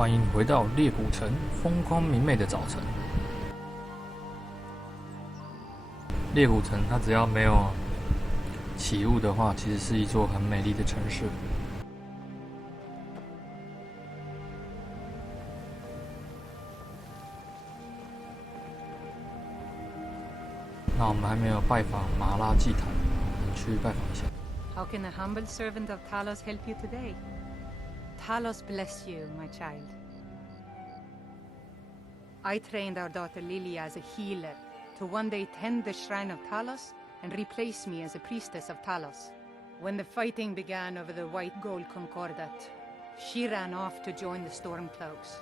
欢迎回到猎谷城风光明媚的早晨。猎谷城它只要没有起雾的话，其实是一座很美丽的城市。那我们还没有拜访麻拉祭坛，我们去拜访一下。How can a humble servant of Talos help you today? Talos bless you, my child. I trained our daughter Lilia as a healer to one day tend the shrine of Talos and replace me as a priestess of Talos. When the fighting began over the white gold concordat, she ran off to join the Stormcloaks.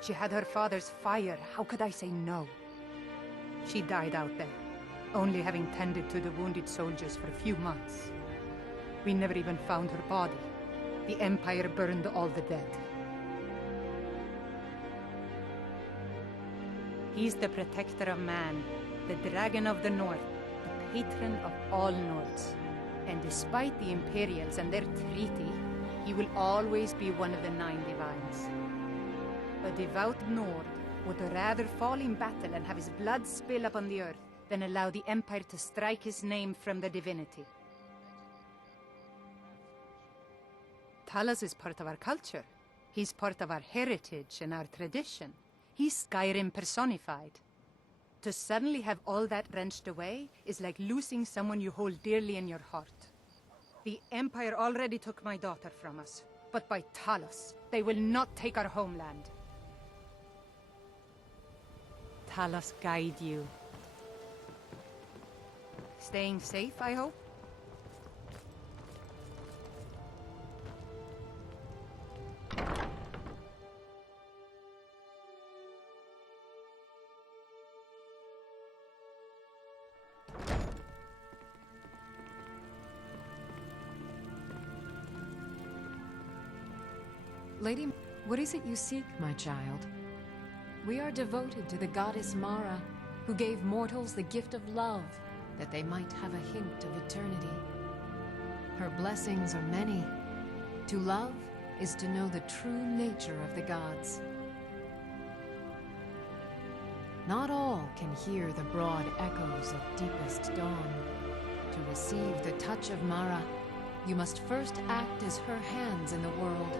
She had her father's fire. How could I say no? She died out there, only having tended to the wounded soldiers for a few months. We never even found her body. The Empire burned all the dead. He's the protector of man, the dragon of the north, the patron of all Nords. And despite the Imperials and their treaty, he will always be one of the 9 divines. A devout Nord would rather fall in battle and have his blood spill upon the earth than allow the Empire to strike his name from the divinity. Talos is part of our culture. He's part of our heritage and our tradition. He's Skyrim personified. To suddenly have all that wrenched away is like losing someone you hold dearly in your heart. The Empire already took my daughter from us, but by Talos, they will not take our homeland. Talos guide you. Staying safe, I hope? Lady, what is it you seek, my child? We are devoted to the goddess Mara, who gave mortals the gift of love, that they might have a hint of eternity. Her blessings are many. To love is to know the true nature of the gods. Not all can hear the broad echoes of deepest dawn. To receive the touch of Mara, you must first act as her hands in the world.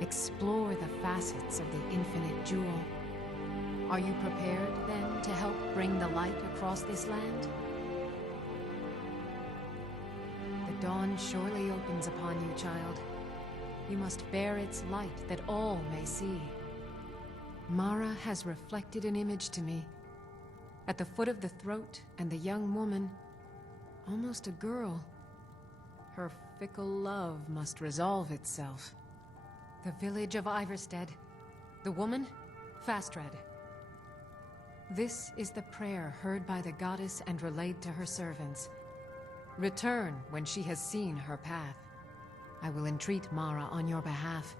Explore the facets of the infinite jewel. Are you prepared, then, to help bring the light across this land? The dawn surely opens upon you, child. You must bear its light that all may see. Mara has reflected an image to me. At the foot of the throat and the young woman, almost a girl. Her fickle love must resolve itself. The village of Iverstead. The woman, Fastred. This is the prayer heard by the goddess and relayed to her servants. Return when she has seen her path. I will entreat Mara on your behalf.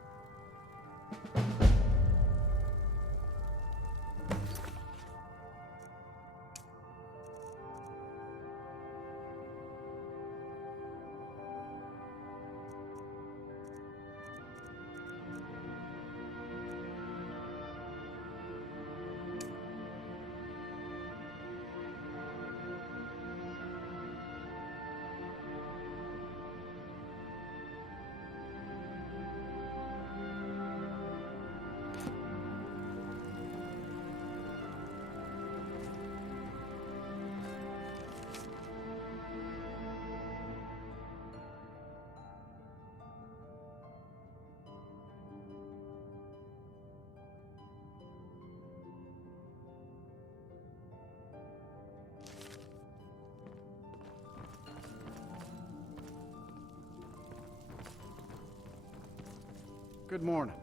Good morning.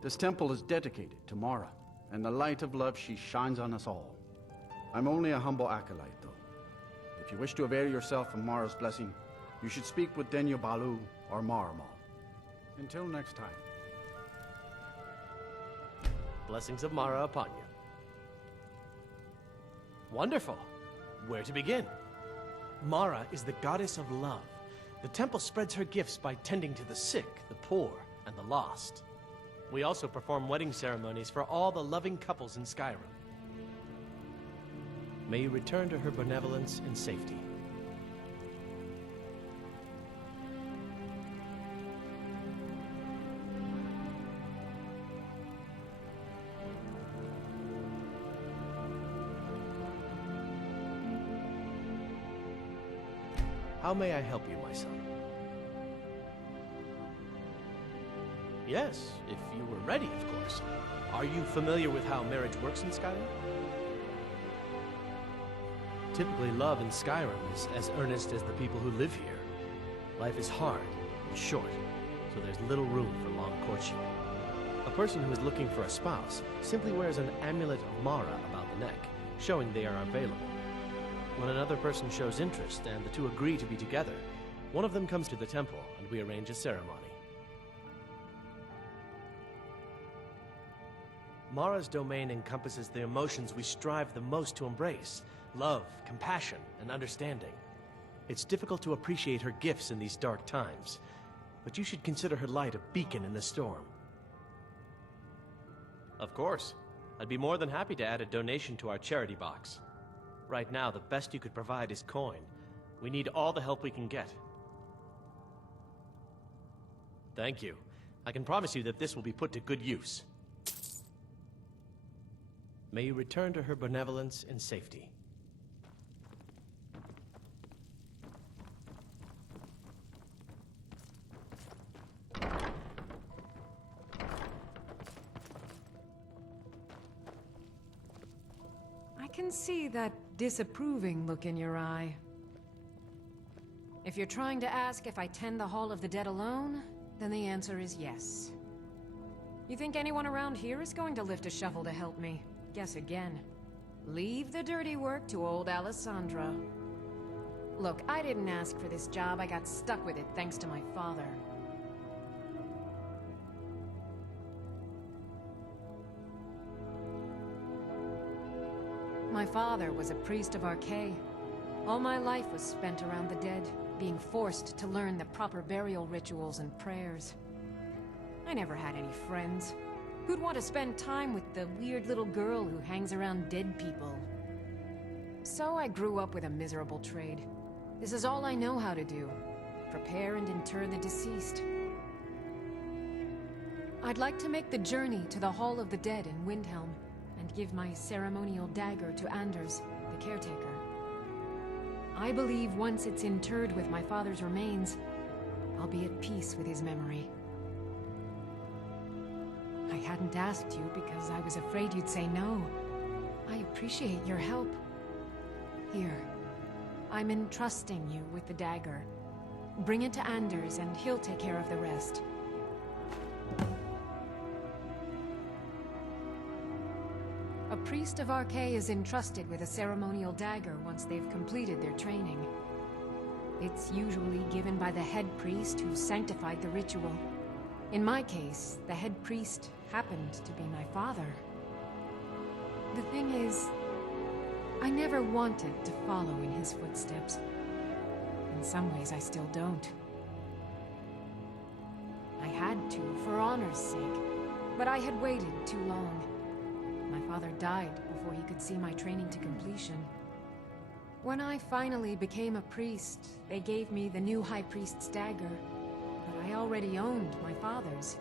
This temple is dedicated to Mara, and the light of love she shines on us all. I'm only a humble acolyte, though. If you wish to avail yourself of Mara's blessing, you should speak with Denyo Balu or Maramal. Until next time. Blessings of Mara upon you. Wonderful. Where to begin? Mara is the goddess of love. The temple spreads her gifts by tending to the sick, the poor, and the lost. We also perform wedding ceremonies for all the loving couples in Skyrim. May you return to her benevolence in safety. How may I help you, my son? Yes, if you were ready, of course. Are you familiar with how marriage works in Skyrim? Typically, love in Skyrim is as earnest as the people who live here. Life is hard and short, so there's little room for long courtship. A person who is looking for a spouse simply wears an amulet of Mara about the neck, showing they are available. When another person shows interest and the two agree to be together, one of them comes to the temple and we arrange a ceremony. Mara's domain encompasses the emotions we strive the most to embrace: love, compassion, and understanding. It's difficult to appreciate her gifts in these dark times, but you should consider her light a beacon in the storm. Of course. I'd be more than happy to add a donation to our charity box. Right now, the best you could provide is coin. We need all the help we can get. Thank you. I can promise you that this will be put to good use. May you return to her benevolence in safety. I can see that disapproving look in your eye. If you're trying to ask if I tend the Hall of the Dead alone, then the answer is yes. You think anyone around here is going to lift a shovel to help me? Guess again. Leave the dirty work to old Alessandra. Look, I didn't ask for this job. I got stuck with it thanks to my father. My father was a priest of Arkay. All my life was spent around the dead, being forced to learn the proper burial rituals and prayers. I never had any friends. Who'd want to spend time with the weird little girl who hangs around dead people? So I grew up with a miserable trade. This is all I know how to do. Prepare and inter the deceased. I'd like to make the journey to the Hall of the Dead in Windhelm, and give my ceremonial dagger to Anders, the caretaker. I believe once it's interred with my father's remains, I'll be at peace with his memory. I hadn't asked you because I was afraid you'd say no. I appreciate your help. Here, I'm entrusting you with the dagger. Bring it to Anders and he'll take care of the rest. A priest of Arkay is entrusted with a ceremonial dagger once they've completed their training. It's usually given by the head priest who sanctified the ritual. In my case, the head priest happened to be my father. The thing is, I never wanted to follow in his footsteps. In some ways, I still don't. I had to, for honor's sake, but I had waited too long. My father died before he could see my training to completion. When I finally became a priest, they gave me the new High Priest's dagger, but I already owned my father's.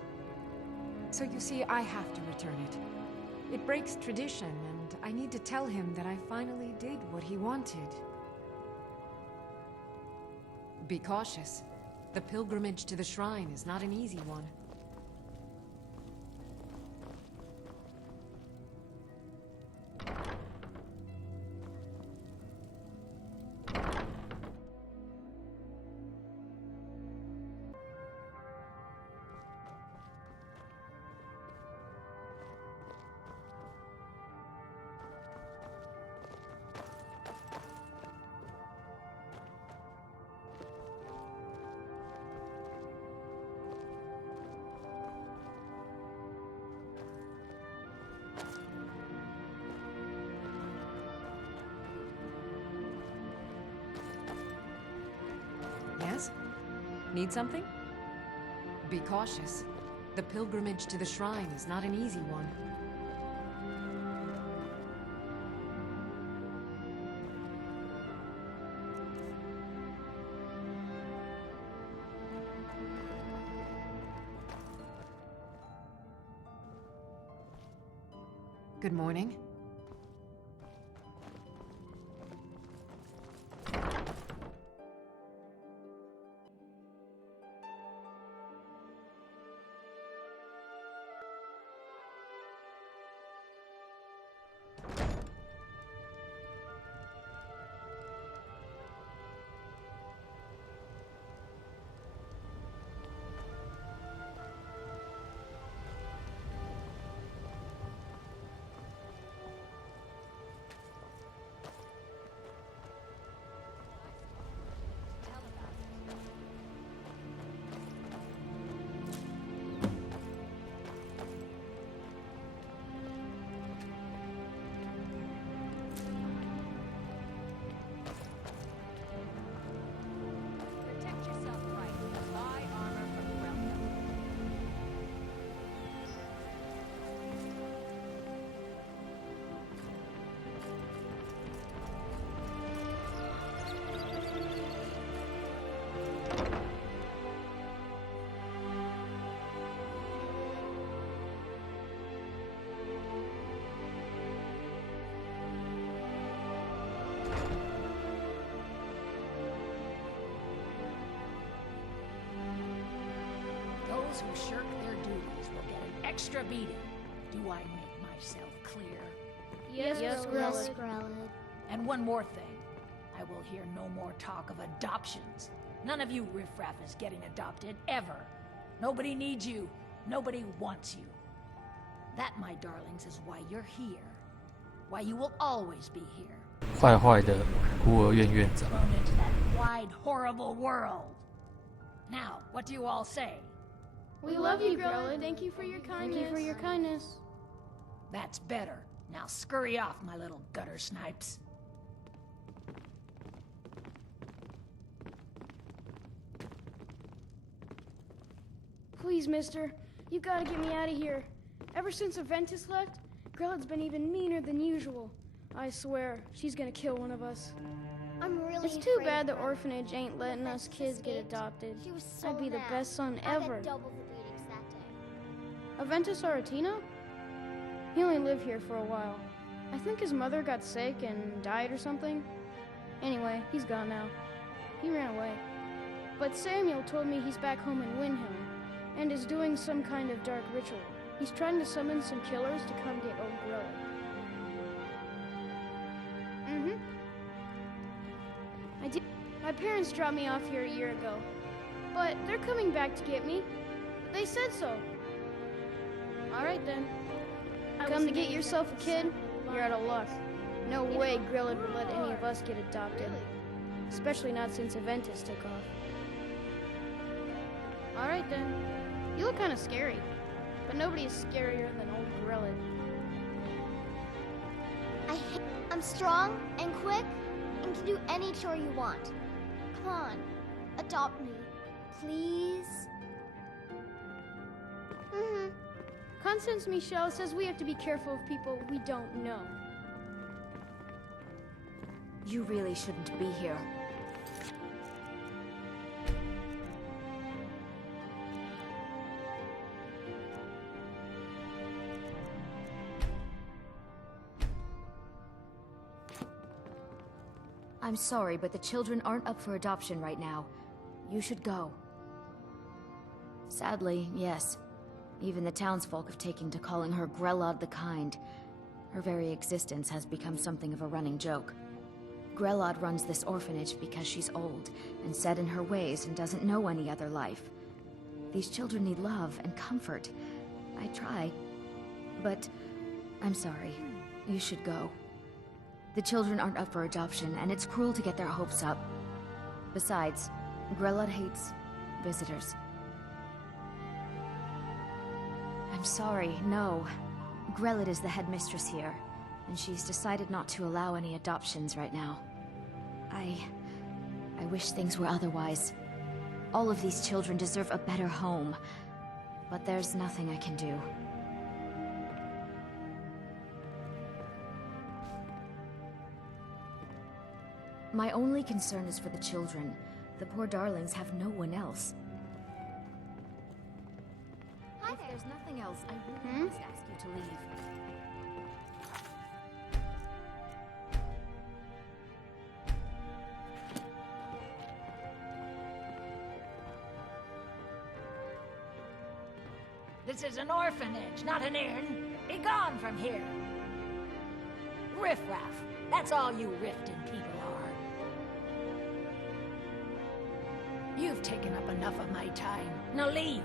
So you see, I have to return it. It breaks tradition, and I need to tell him that I finally did what he wanted. Be cautious. The pilgrimage to the shrine is not an easy one. Yes? Need something? Be cautious. The pilgrimage to the shrine is not an easy one. Good morning. Those who shirk their duties will get an extra beating. Do I make myself clear? Yes, Grelod. And one more thing. I will hear no more talk of adoptions. None of you riffraff is getting adopted, ever. Nobody needs you. Nobody wants you. That, my darlings, is why you're here. Why you will always be here. 坏坏的孤儿院院长。 Thrown into that wide, horrible world. Now, what do you all say? We love you, Grelod. Thank you for your kindness. Thank you for your kindness. That's better. Now scurry off, my little gutter snipes. Please, mister. You gotta get me out of here. Ever since Aventus left, Grelod's been even meaner than usual. I swear, she's gonna kill one of us. I'm really It's too bad the orphanage ain't letting us kids get adopted. She was so I'd be the mad. best son I ever. had double the beatings that day. Aventus Aretino? He only lived here for a while. I think his mother got sick and died or something. Anyway, he's gone now. He ran away. But Samuel told me he's back home in Windhelm and is doing some kind of dark ritual. He's trying to summon some killers to come get old Grelod. I did. My parents dropped me off here a year ago, but they're coming back to get me. They said so. All right then. Come to get yourself a kid? You're out of luck. No way Grelod would let any of us get adopted. Especially not since Aventus took off. All right then. You look kind of scary, but nobody is scarier than old Grelod. I'm strong and quick and can do any chore you want. Come on, adopt me, please. Constance Michel says we have to be careful of people we don't know. You really shouldn't be here. I'm sorry, but the children aren't up for adoption right now. You should go. Sadly, yes. Even the townsfolk have taken to calling her Grelod the Kind. Her very existence has become something of a running joke. Grelod runs this orphanage because she's old and set in her ways and doesn't know any other life. These children need love and comfort. I try. But I'm sorry. You should go. The children aren't up for adoption, and it's cruel to get their hopes up. Besides, Grelod hates visitors. I'm sorry, no. Grelod is the headmistress here, and she's decided not to allow any adoptions right now. I wish things were otherwise. All of these children deserve a better home. but there's nothing I can do. My only concern is for the children. The poor darlings have no one else. If there's nothing else, I really must ask you to leave. This is an orphanage, not an inn. Be gone from here. Riffraff. That's all you Riften people are. You've taken up enough of my time. Now leave.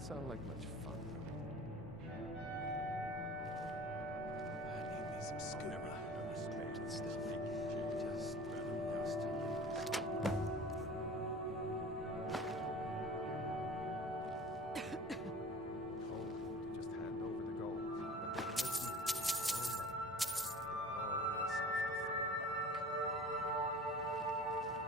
doesn't sound like much fun. I need me some scuba. Still just Told him to just hand over the gold. But they wouldn't.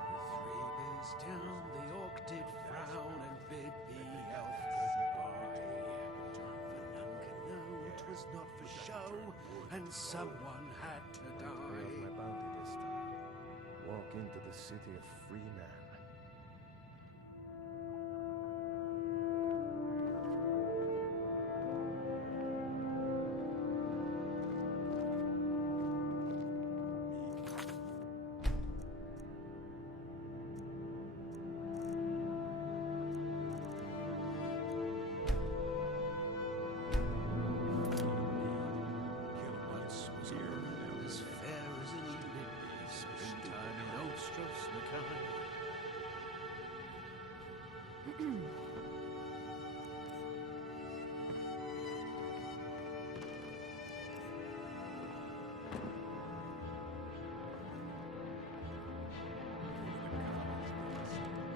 The 3 days down, the orc did frown and bid the elf goodbye. For none can know 'twas not for show, and someone had to die. My bounty this time. Walk into the city of free men. Once was here, as fair as an evening, springtime in Ostros Mackay.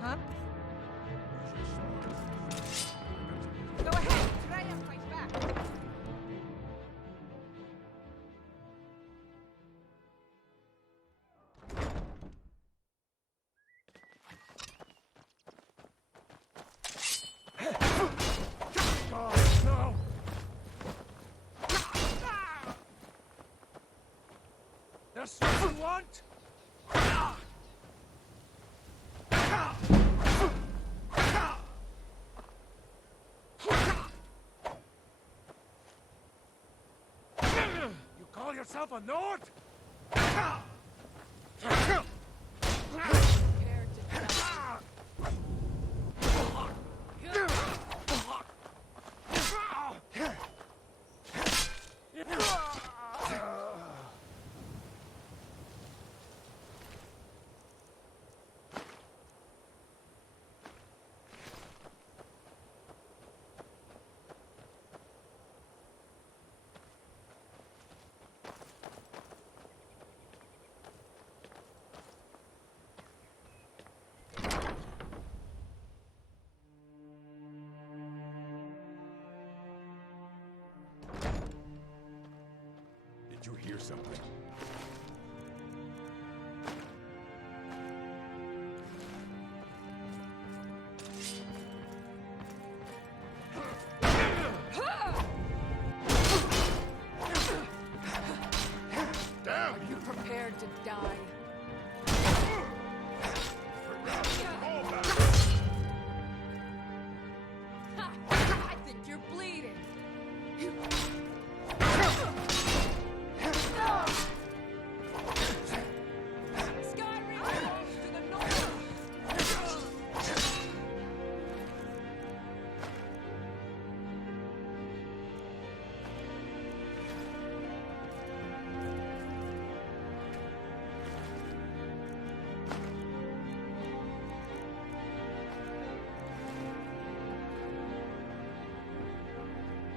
Huh? Go ahead, try and fight back. No! That's what you want? You call yourself a Nord? Prepared to die. Did you hear something? Down! Are you prepared to die? Ha! I think you're bleeding. Skyrim belongs to the north.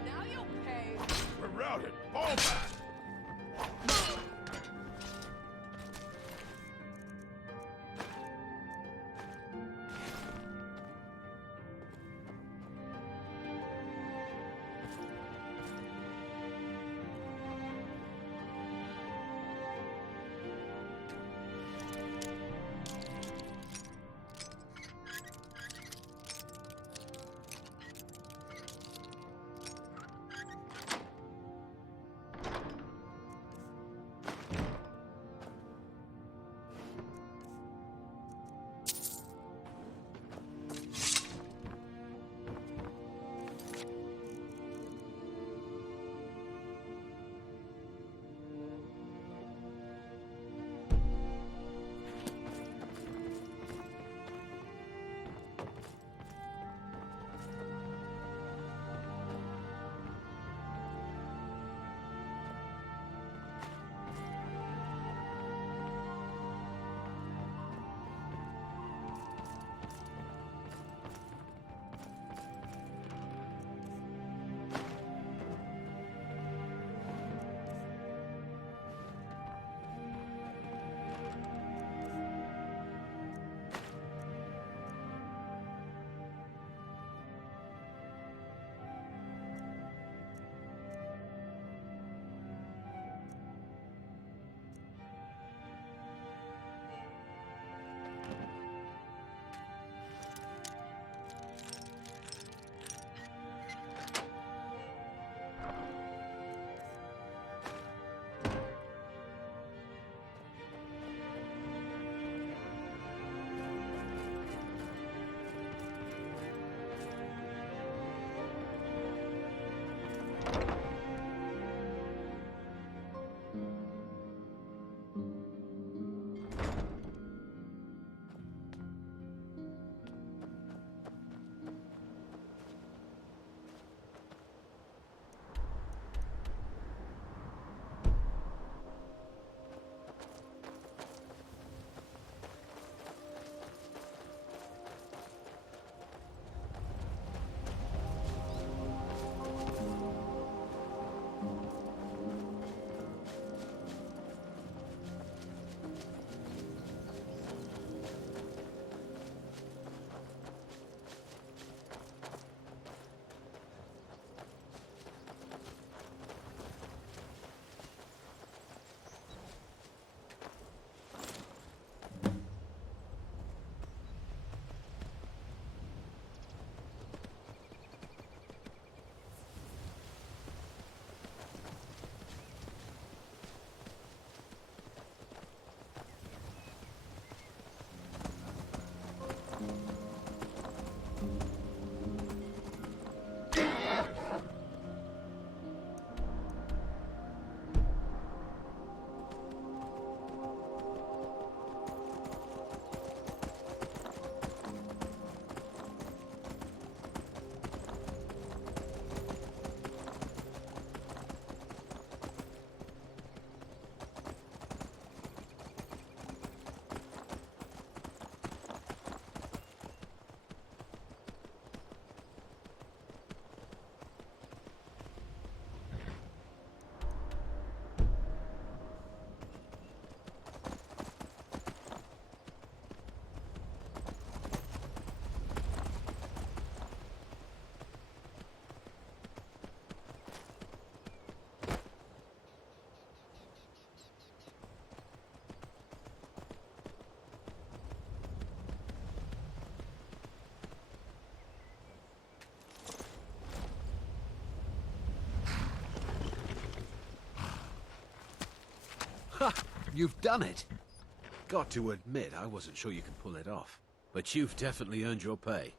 Now you'll pay. We're routed! Fall back! Ha! You've done it! Got to admit, I wasn't sure you could pull it off. But you've definitely earned your pay.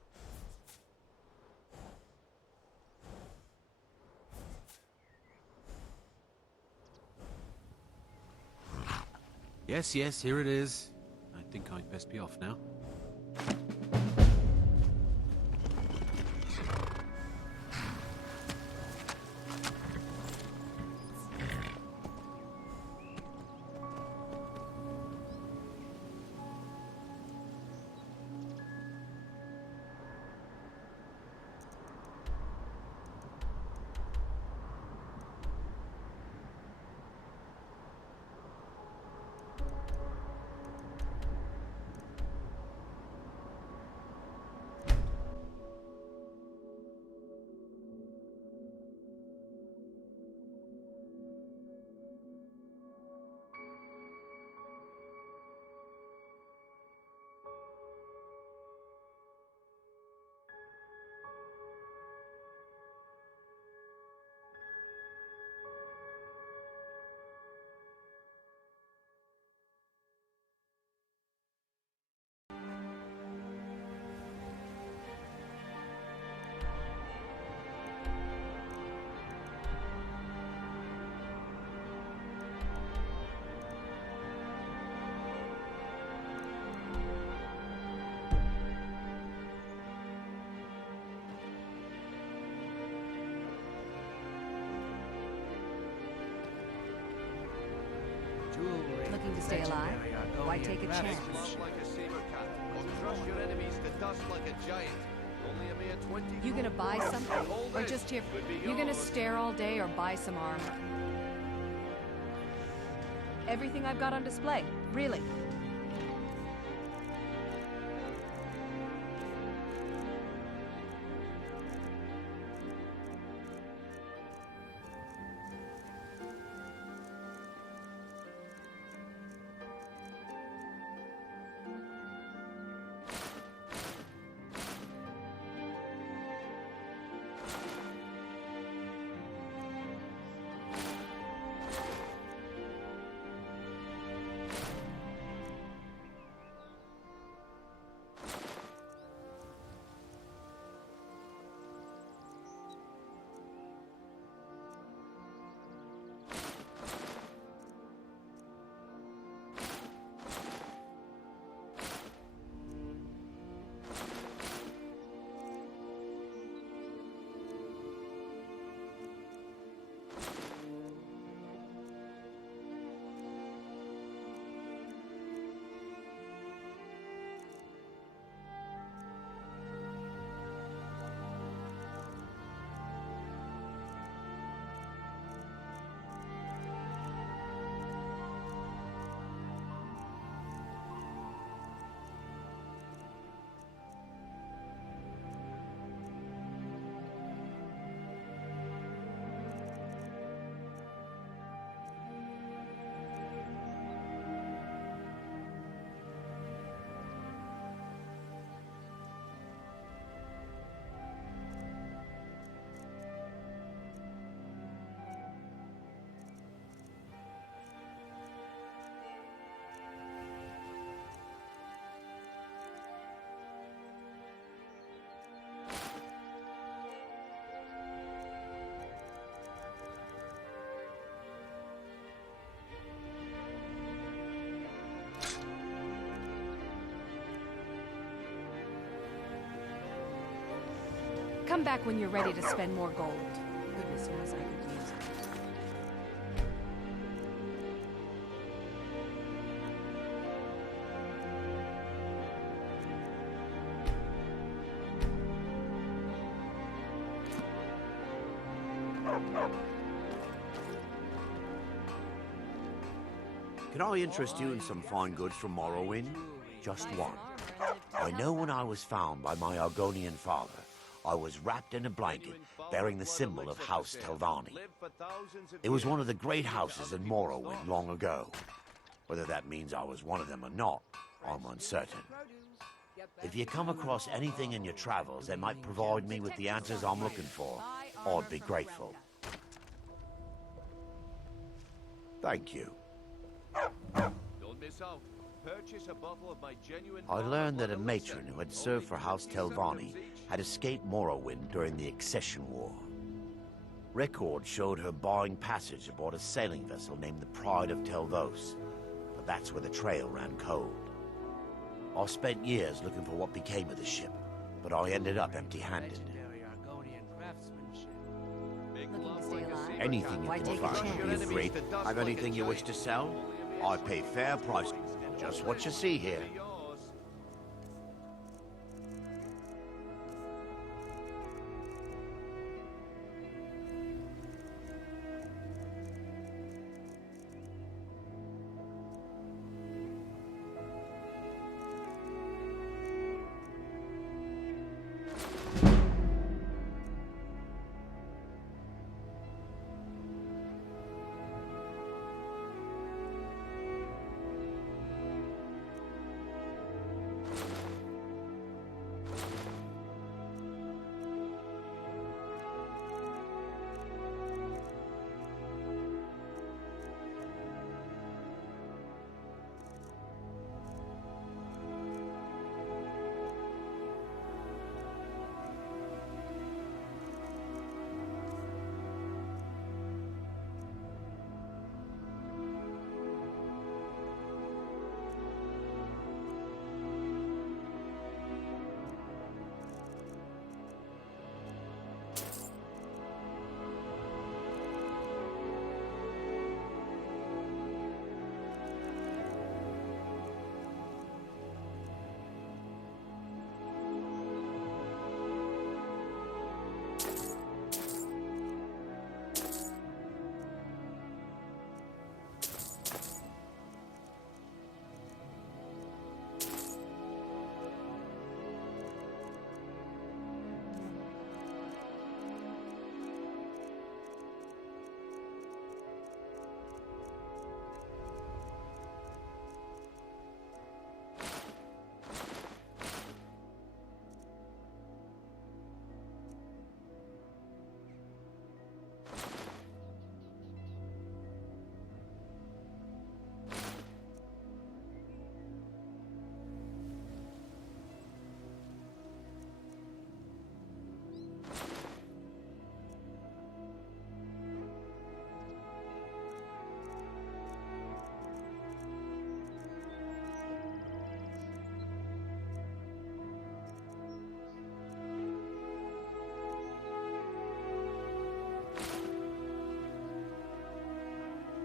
Yes, yes, here it is. I think I'd best be off now. Looking to stay alive? Why take a chance? You gonna buy something? Or just here? You gonna stare all day or buy some armor? Everything I've got on display, really. Come back when you're ready to spend more gold. Goodness knows I could use it. Can I interest you in some fine goods from Morrowind? Just one. I know when I was found by my Argonian father, I was wrapped in a blanket bearing the symbol of House Telvanni. It was one of the great houses in Morrowind long ago. Whether that means I was one of them or not, I'm uncertain. If you come across anything in your travels that might provide me with the answers I'm looking for, I'd be grateful. Thank you. I learned that a matron who had served for House Telvanni had escaped Morrowind during the Accession War. Records showed her barring passage aboard a sailing vessel named the Pride of Telvos, but that's where the trail ran cold. I spent years looking for what became of the ship, but I ended up empty-handed. Anything you can find, you three. Have anything you wish to sell? I pay fair price. Just what you see here.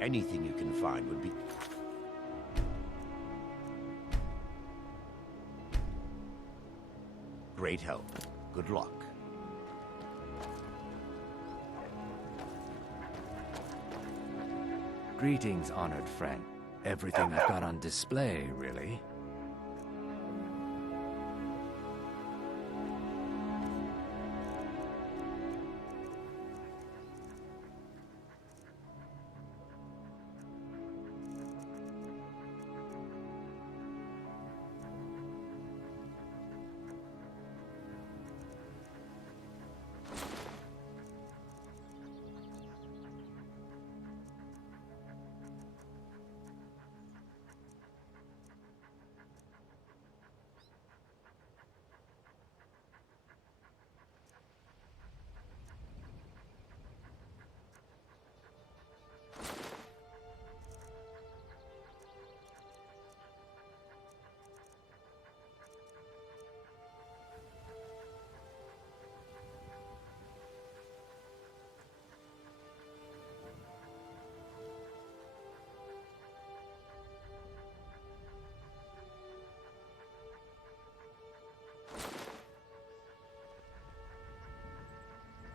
Anything you can find would be... great help. Good luck. Greetings, honored friend. Everything I've got on display, really.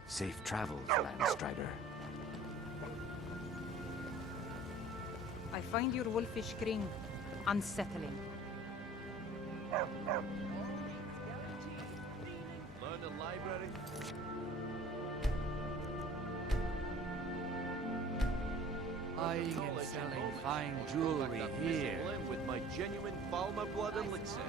Safe travels, Landstrider. I find your wolfish grin unsettling. Learn the library. Buying and selling fine jewelry here. With my genuine Falmer blood elixir.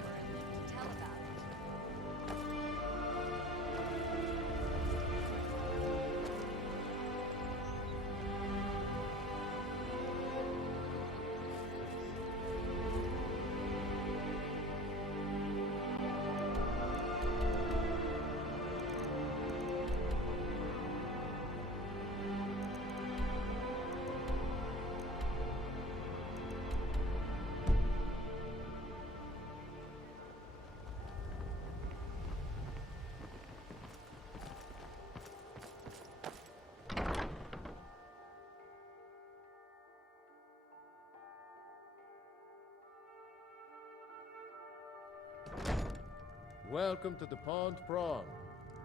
Welcome to the Pond Prawn.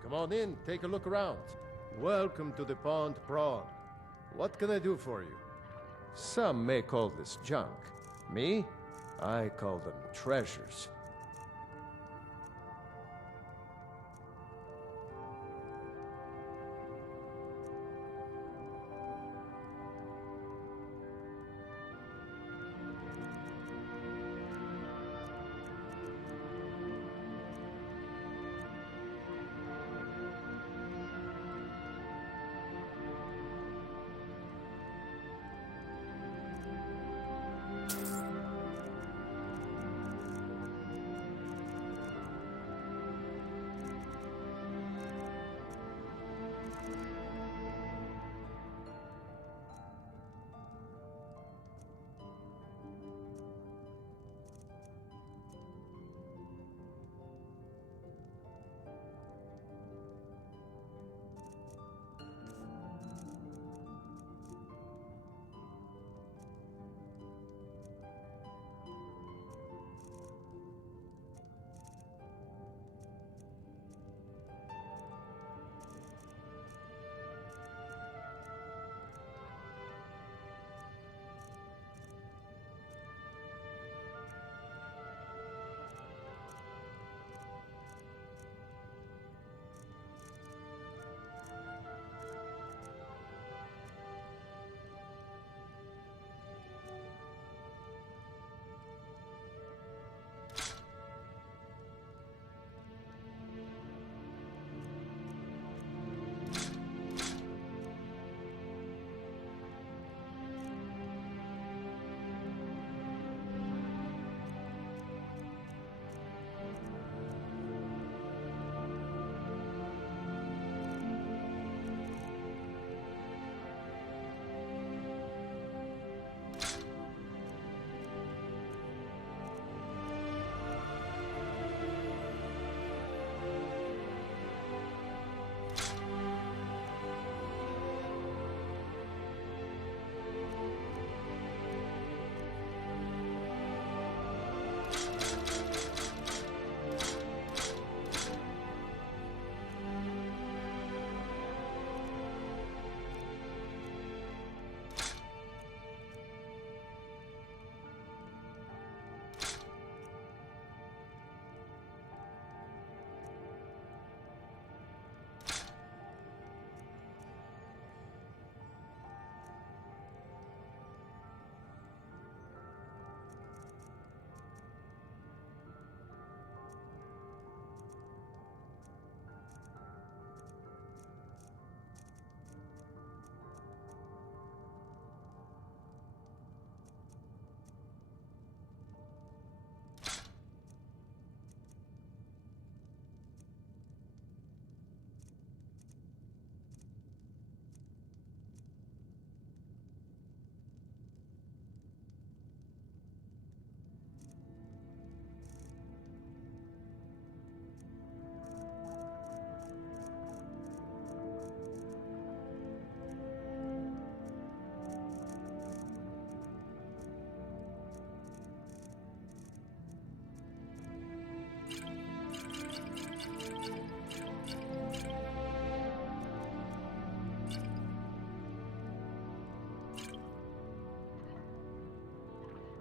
Come on in, take a look around. Welcome to the Pond Prawn. What can I do for you? Some may call this junk. Me? I call them treasures.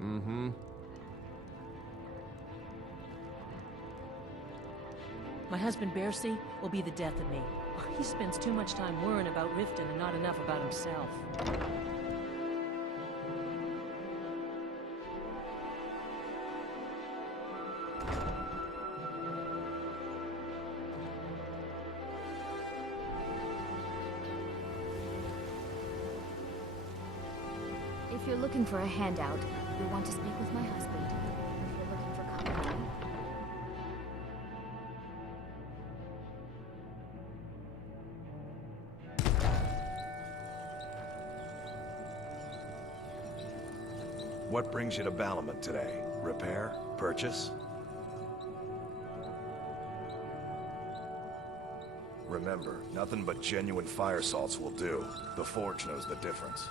Mm-hmm. My husband Bercy will be the death of me. He spends too much time worrying about Riften and not enough about himself. If you're looking for a handout, you'll want to speak with my husband. If you're looking for company... What brings you to Balamut today? Repair? Purchase? Remember, nothing but genuine fire salts will do. The Forge knows the difference.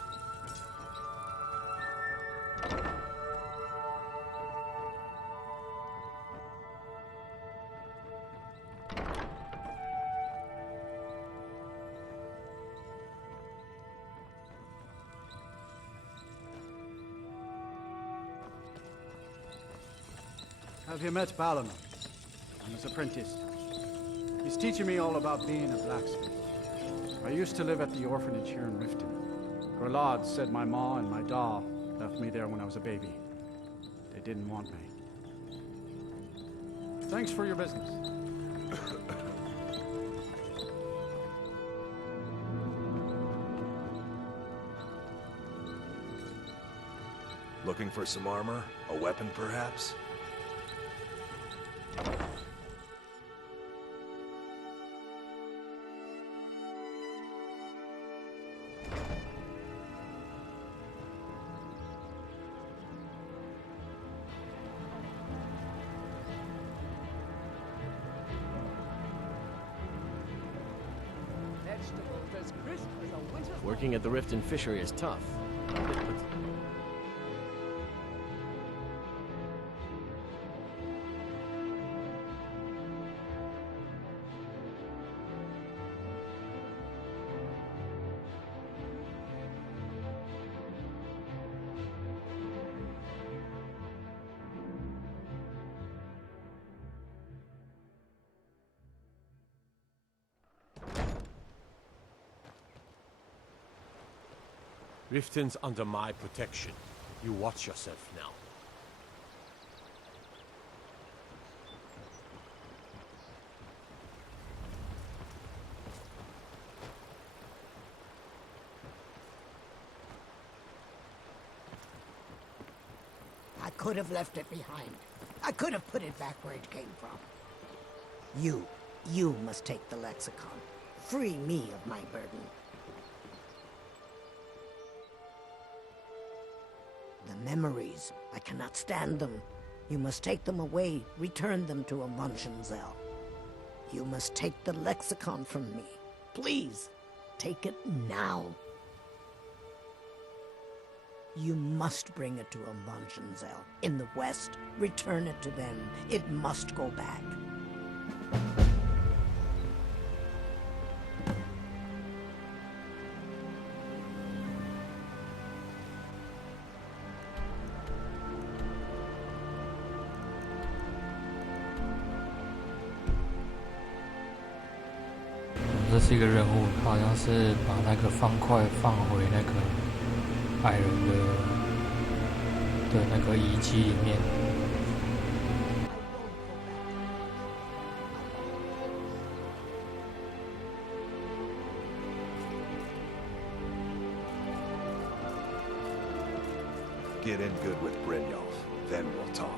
Have you met Balin? I'm his apprentice. He's teaching me all about being a blacksmith. I used to live at the orphanage here in Riften. Grelad said my ma and my da left me there when I was a baby. They didn't want me. Thanks for your business. Looking for some armor? A weapon, perhaps? Working at the Riften fishery is tough. Riften's under my protection. You watch yourself now. I could have left it behind. I could have put it back where it came from. You must take the lexicon. Free me of my burden. The memories, I cannot stand them. You must take them away, return them to a Munchenzell. You must take the lexicon from me. Please, take it now. You must bring it to a Munchenzell. In the west, return it to them. It must go back.这是一个任务，好像是把那个方块放回那个矮人的那个遗迹里面。Get in good with Brynjolf, then we'll talk.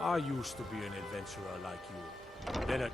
I used to be an adventurer like you. Then a...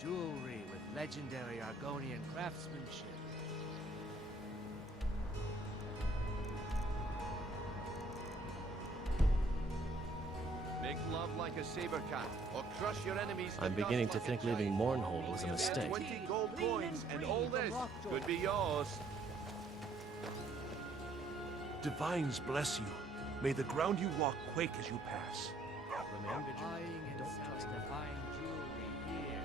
Jewelry with legendary Argonian craftsmanship. Make love like a saber cat, or crush your enemies. I'm beginning to think leaving Mournhold was a mistake. 20 gold coins, and all this could be yours. Divines bless you. May the ground you walk quake as you pass. Remember, buying and selling fine jewelry here.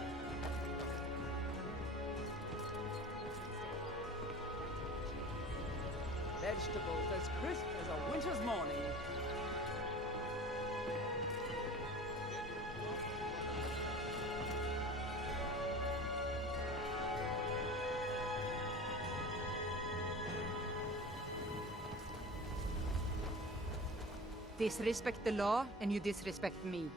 Vegetables as crisp as a winter's morning. Disrespect the law, and you disrespect me.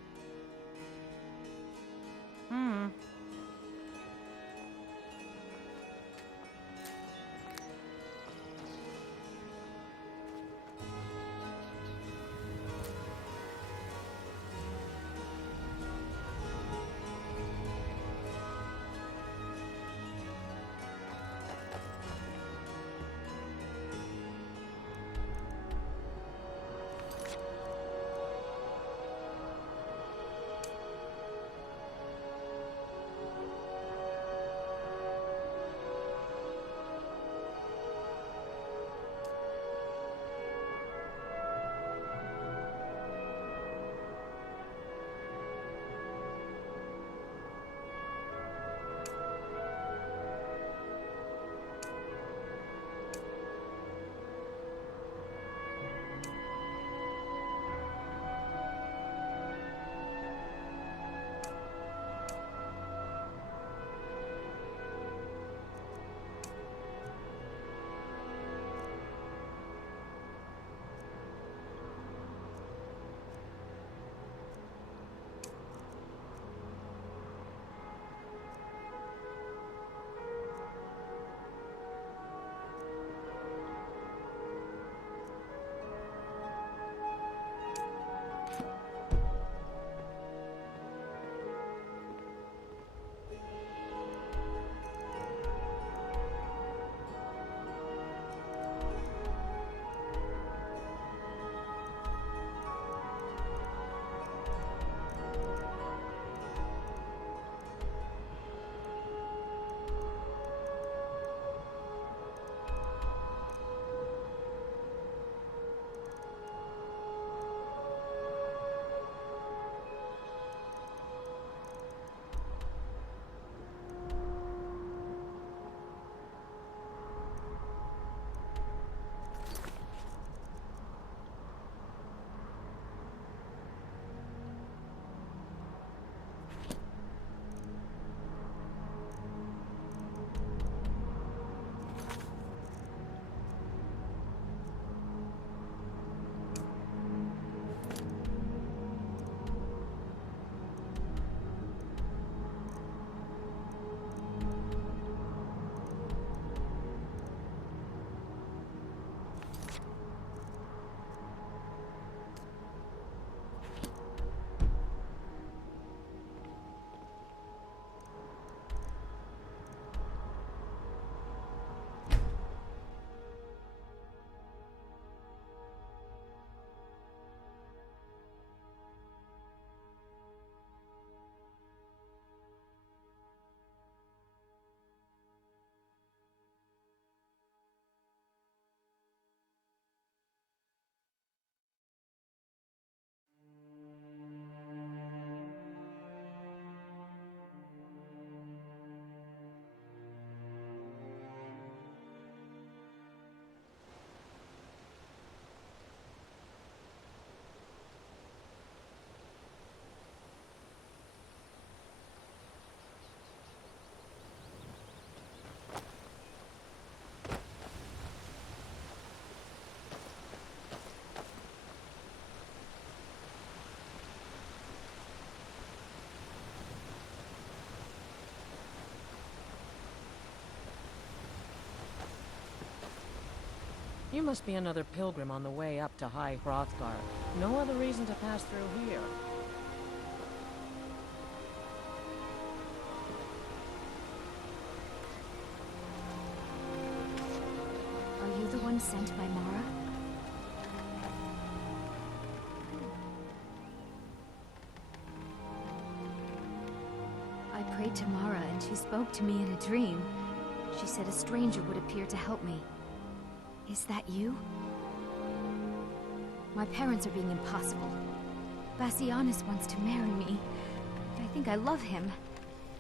You must be another pilgrim on the way up to High Hrothgar. No other reason to pass through here. being sent by Mara? I prayed to Mara and she spoke to me in a dream. She said a stranger would appear to help me. Is that you? My parents are being impossible. Bassianus wants to marry me. I think I love him.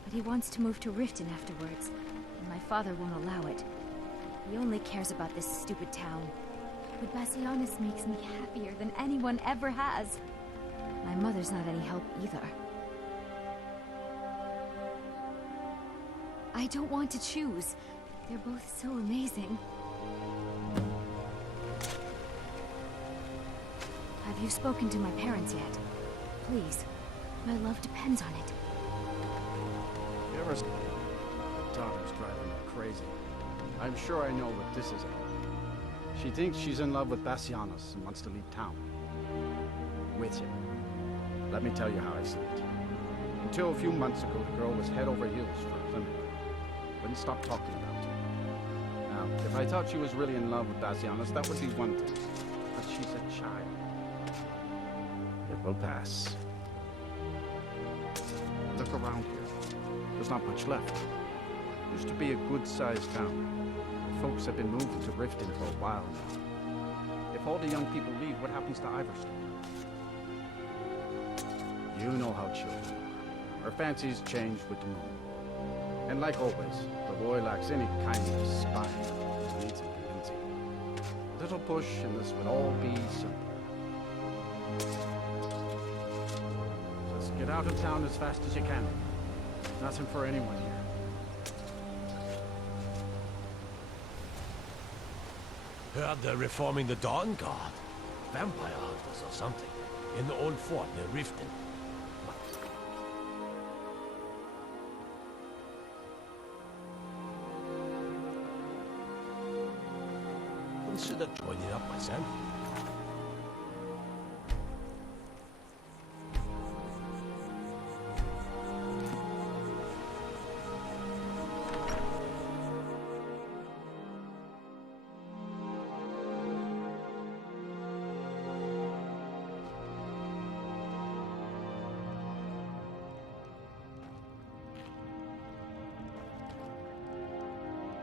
But he wants to move to Riften afterwards, and my father won't allow it. He only cares about this stupid town. But Bassianus makes me happier than anyone ever has. My mother's not any help either. I don't want to choose. They're both so amazing. Have you spoken to my parents yet? Please. My love depends on it. You ever... Daughter's driving me crazy. I'm sure I know what this is about. She thinks she's in love with Bassianus and wants to leave town. With him. Let me tell you how I see it. Until a few months ago, the girl was head over heels for a clinic. Wouldn't stop talking about it. Now, if I thought she was really in love with Bassianus, that would be one thing. But she's a child. It will pass. Look around here. There's not much left. Used to be a good-sized town. Folks have been moving to Riften for a while now. If all the young people leave, what happens to Iverstein? You know how children are. Our fancies change with the moon. And like always, the boy lacks any kind of spine. Just needs some convincing. A little push and this would all be simple. Just get out of town as fast as you can. Nothing for anyone here. Heard they're reforming the Dawn Guard. Vampire hunters or something. In the old fort near Riften. Consider joining up myself.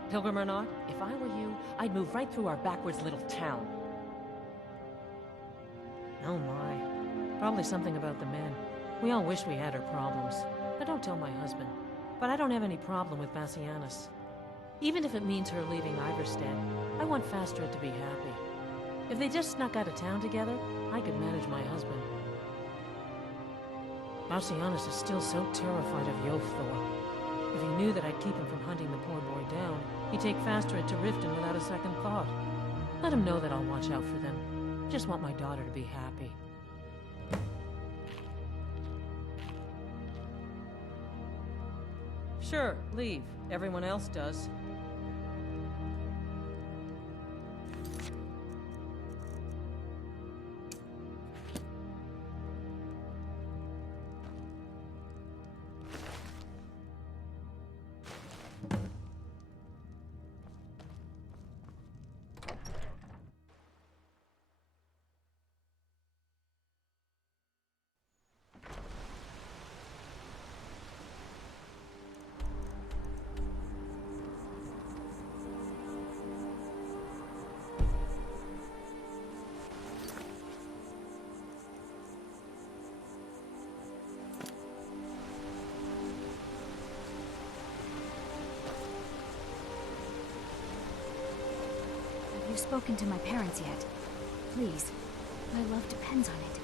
Pilgrim or not, if I were you, I'd move right through our backwards little town. Oh my. Probably something about the men. We all wish we had our problems. I don't tell my husband. But I don't have any problem with Bassianus. Even if it means her leaving Iverstead, I want Fastred to be happy. If they just snuck out of town together, I could manage my husband. Bassianus is still so terrified of Yofthor. If he knew that I'd keep him from hunting the poor boy down, he'd take Fastred to Riften without a second thought. Let him know that I'll watch out for them. Just want my daughter to be happy. Sure, leave. Everyone else does. Have you spoken to my parents yet? Please. My love depends on it.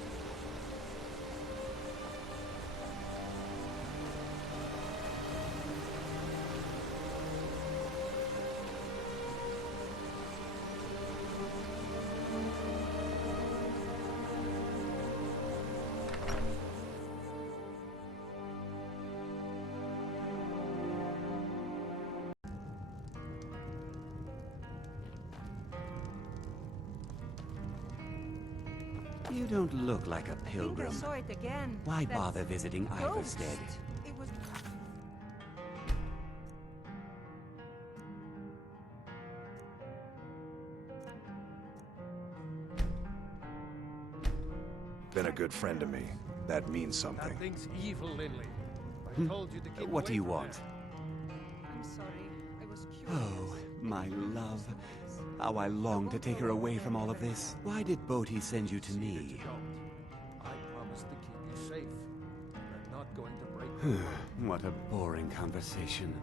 You don't look like a pilgrim. I saw it again. Why That bother visiting ghost. Iverstead? It was... good friend to me. That means something. That thing's evil, Linley. I told you to keep What away do you from want? there. I'm sorry. I was curious. Oh, my love. How I long to take her away from all of this. Why did Bodhi send you to See that you me? don't. I promised to keep you safe. I'm not going to break the word. What a boring conversation.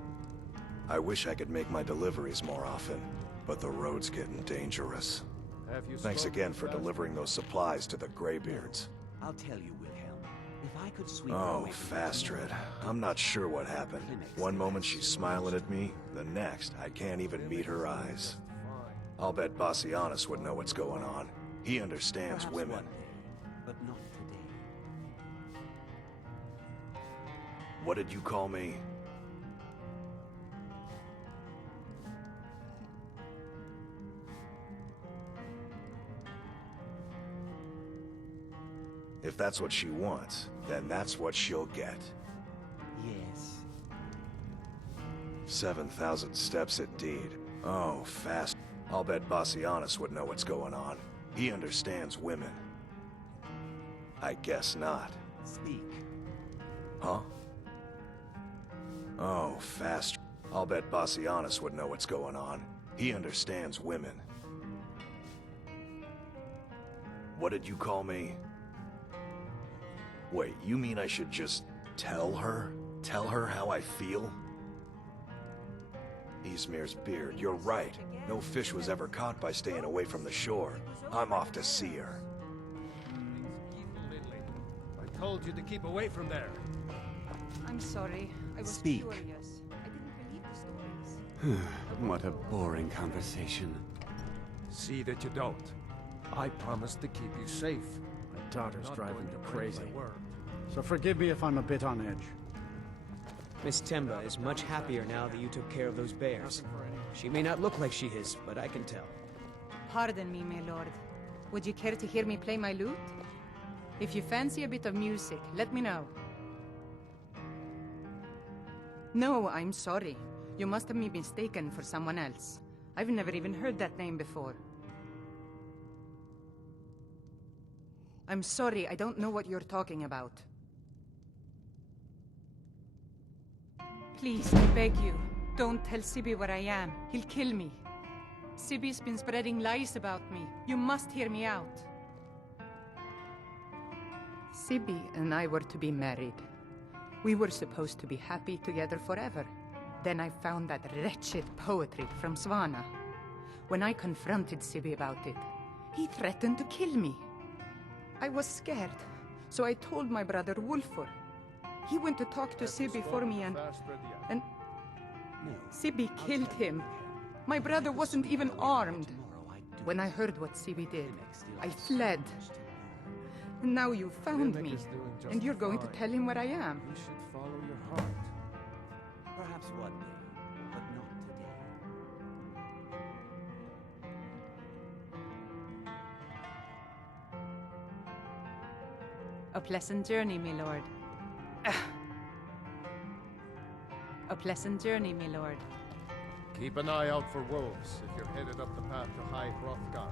I wish I could make my deliveries more often, but the road's getting dangerous. Have you Thanks spoken again to for Bastard? delivering those supplies to the Greybeards. I'll tell you, Wilhelm. If I could sweep her Oh, away from Fastred. I'm not sure what happened. One moment she's smiling at me, the next I can't even meet her eyes. I'll bet Bassianus would know what's going on. He understands Perhaps women. one day, but not today. What did you call me? If that's what she wants, then that's what she'll get. Yes. 7,000 steps indeed. Oh, fast. I'll bet Bassianus would know what's going on. He understands women. I guess not. Speak. Huh? Oh, fast. I'll bet Bassianus would know what's going on. He understands women. What did you call me? Wait, you mean I should just tell her? Tell her how I feel? Easmir's beard, you're right. No fish was ever caught by staying away from the shore. I'm off to see her. Evil, Linley. I told you to keep away from there. I'm sorry. I was Speak. curious. I didn't believe the stories. What a boring conversation. See that you don't. I promised to keep you safe. My daughter's Not driving going me to break crazy. my word. So forgive me if I'm a bit on edge. Miss Temba is much happier now that you took care of those bears. She may not look like she is, but I can tell. Pardon me, my lord. Would you care to hear me play my lute? If you fancy a bit of music, let me know. No, I'm sorry. You must have me mistaken for someone else. I've never even heard that name before. I'm sorry, I don't know what you're talking about. Please, I beg you, don't tell Sibi where I am. He'll kill me. Sibi's been spreading lies about me. You must hear me out. Sibi and I were to be married. We were supposed to be happy together forever. Then I found that wretched poetry from Svana. When I confronted Sibi about it, he threatened to kill me. I was scared, so I told my brother Wolfur. He went to talk to Sibi for me and Sibi killed him. My brother wasn't even armed. When I heard what Sibi did, I fled. And now you found me, and you're going to tell him where I am. You should follow your heart. Perhaps one day, but not today. A pleasant journey, my lord. A pleasant journey, my lord. Keep an eye out for wolves if you're headed up the path to High Hrothgar.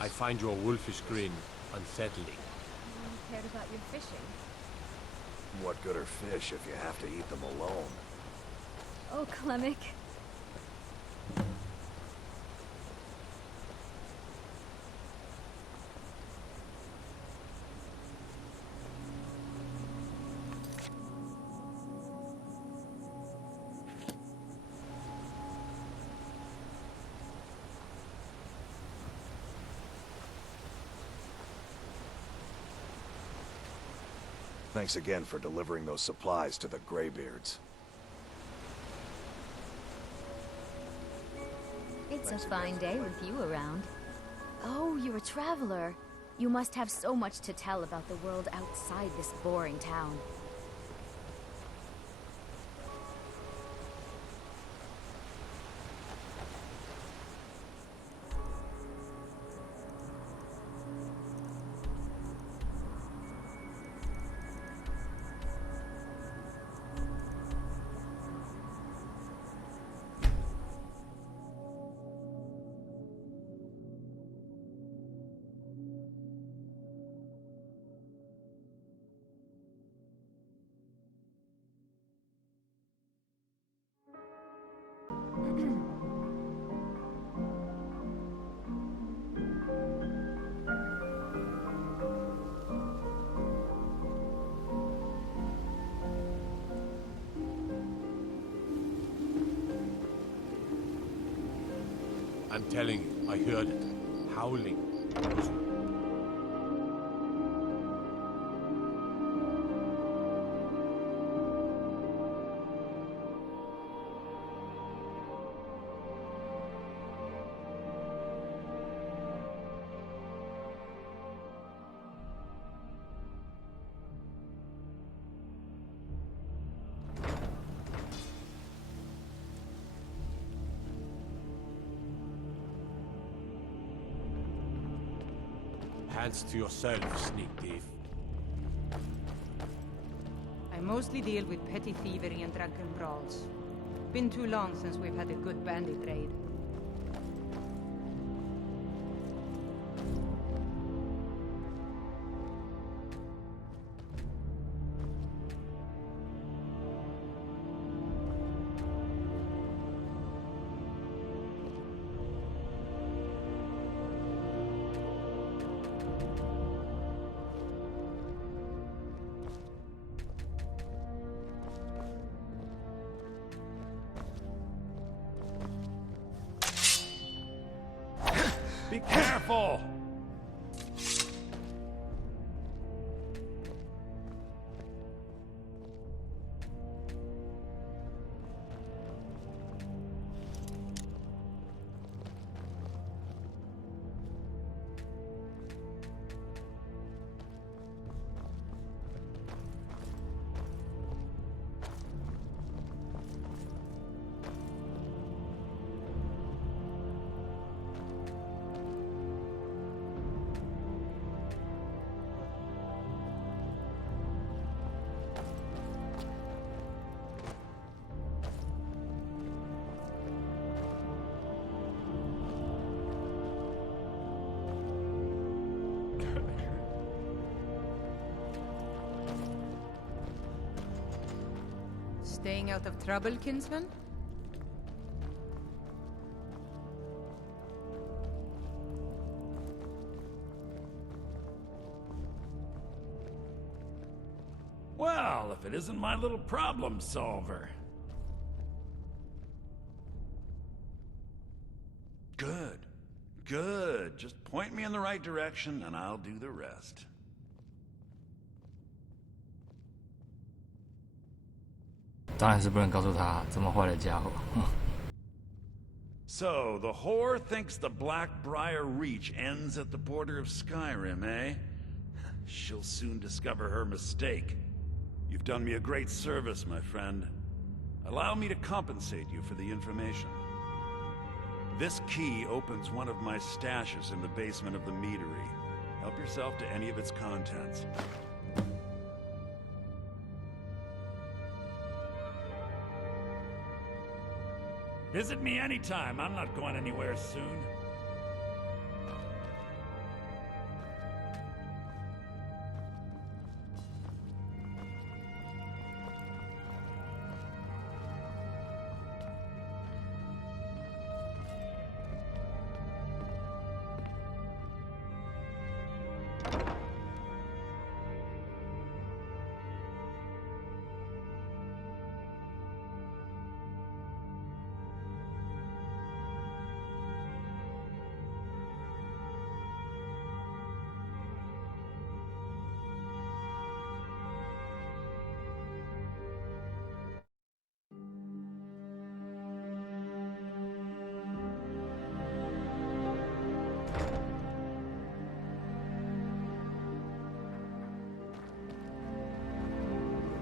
I find your wolfish grin unsettling. You cared about your fishing. What good are fish if you have to eat them alone? Oh, Clemic. Thanks again for delivering those supplies to the Greybeards. It's a fine day with you around. Oh, you're a traveler. You must have so much to tell about the world outside this boring town. I'm telling you, I heard it. Howling. Hands to yourself, sneak thief. I mostly deal with petty thievery and drunken brawls. Been too long since we've had a good bandit raid. Be careful! Staying out of trouble, kinsman? Well, if it isn't my little problem solver. Good. Good. Just point me in the right direction and I'll do the rest. So, the whore thinks the Blackbriar Reach ends at the border of Skyrim, eh? She'll soon discover her mistake. You've done me a great service, my friend. Allow me to compensate you for the information. This key opens one of my stashes in the basement of the meadery. Help yourself to any of its contents. Visit me anytime. I'm not going anywhere soon.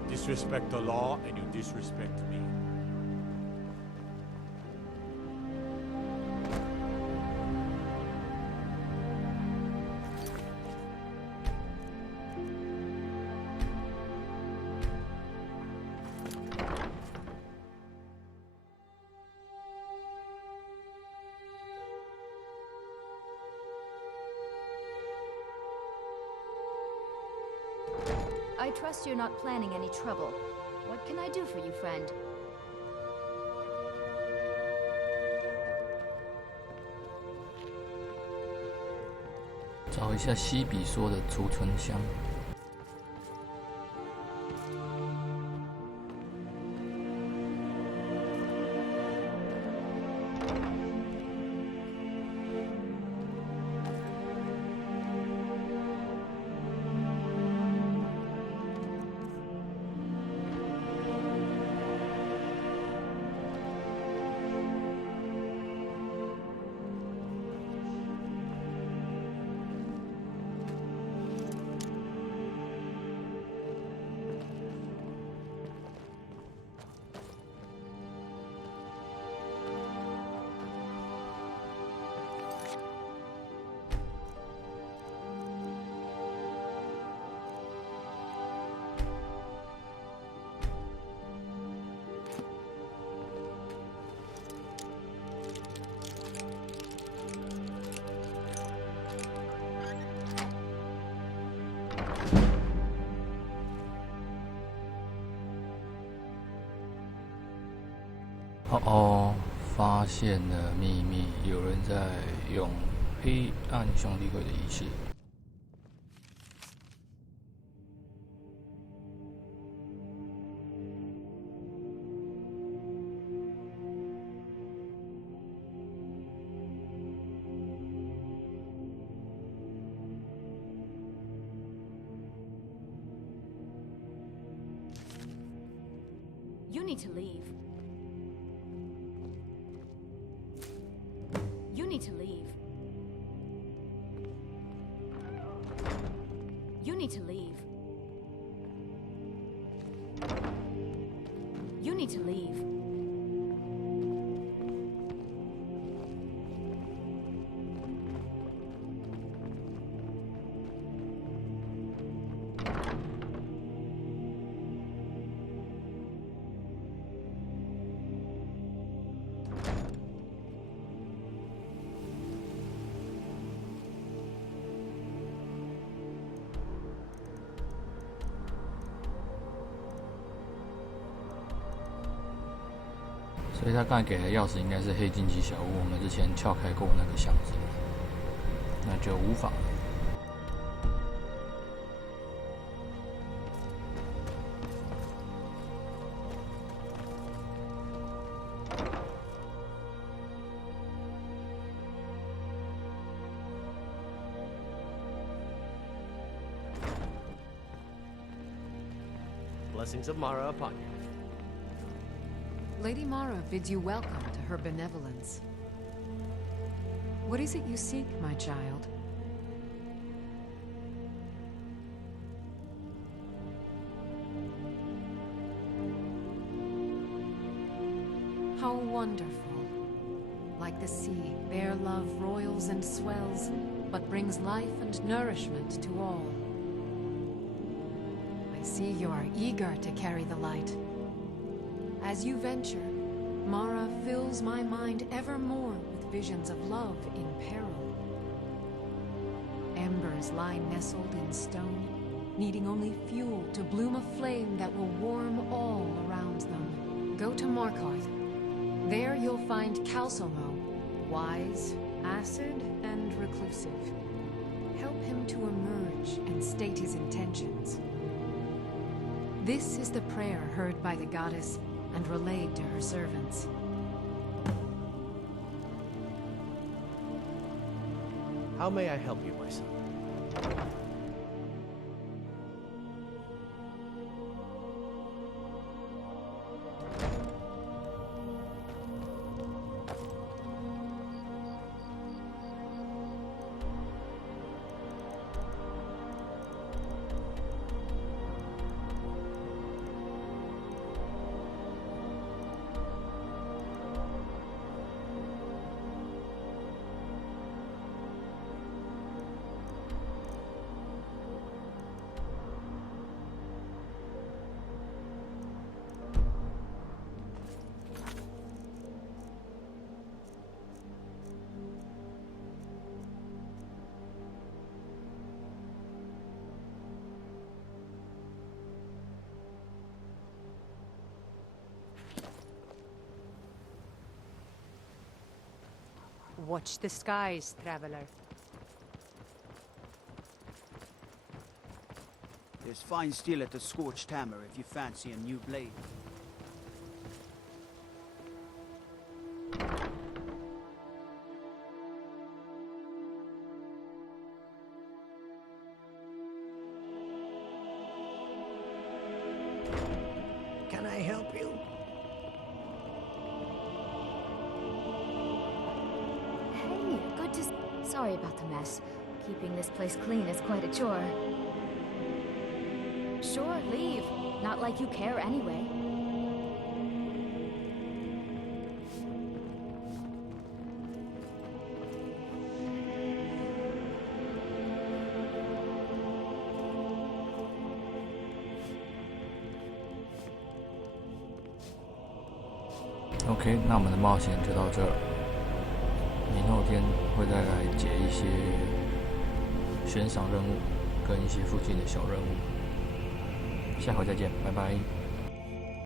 Disrespect the law, and you disrespect me. I trust you're not planning any trouble. What can I do for you, friend? 找一下西比说的储存箱。现了秘密，有人在用黑暗兄弟会的仪式。You need to leave. You need to leave. You need to leave. You need to leave. 所以他刚才给的钥匙应该是黑荆棘小屋，我们之前撬开过那个箱子，那就无妨。Blessings of Mara upon you. Lady Mara bids you welcome to her benevolence. What is it you seek, my child? How wonderful. Like the sea, their love roils and swells, but brings life and nourishment to all. I see you are eager to carry the light. As you venture, Mara fills my mind ever more with visions of love in peril. Embers lie nestled in stone, needing only fuel to bloom a flame that will warm all around them. Go to Markarth. There you'll find Calsomo, wise, acid, and reclusive. Help him to emerge and state his intentions. This is the prayer heard by the goddess and relayed to her servants. How may I help you, my son? Watch the skies, traveler. There's fine steel at the Scorched Hammer if you fancy a new blade. Can I help you? Hey, good to... Sorry about the mess. Keeping this place clean is quite a chore. Sure, leave. Not like you care anyway. OK， 那我们的冒险就到这儿。明后天会再来解一些悬赏任务跟一些附近的小任务。下回再见，拜拜。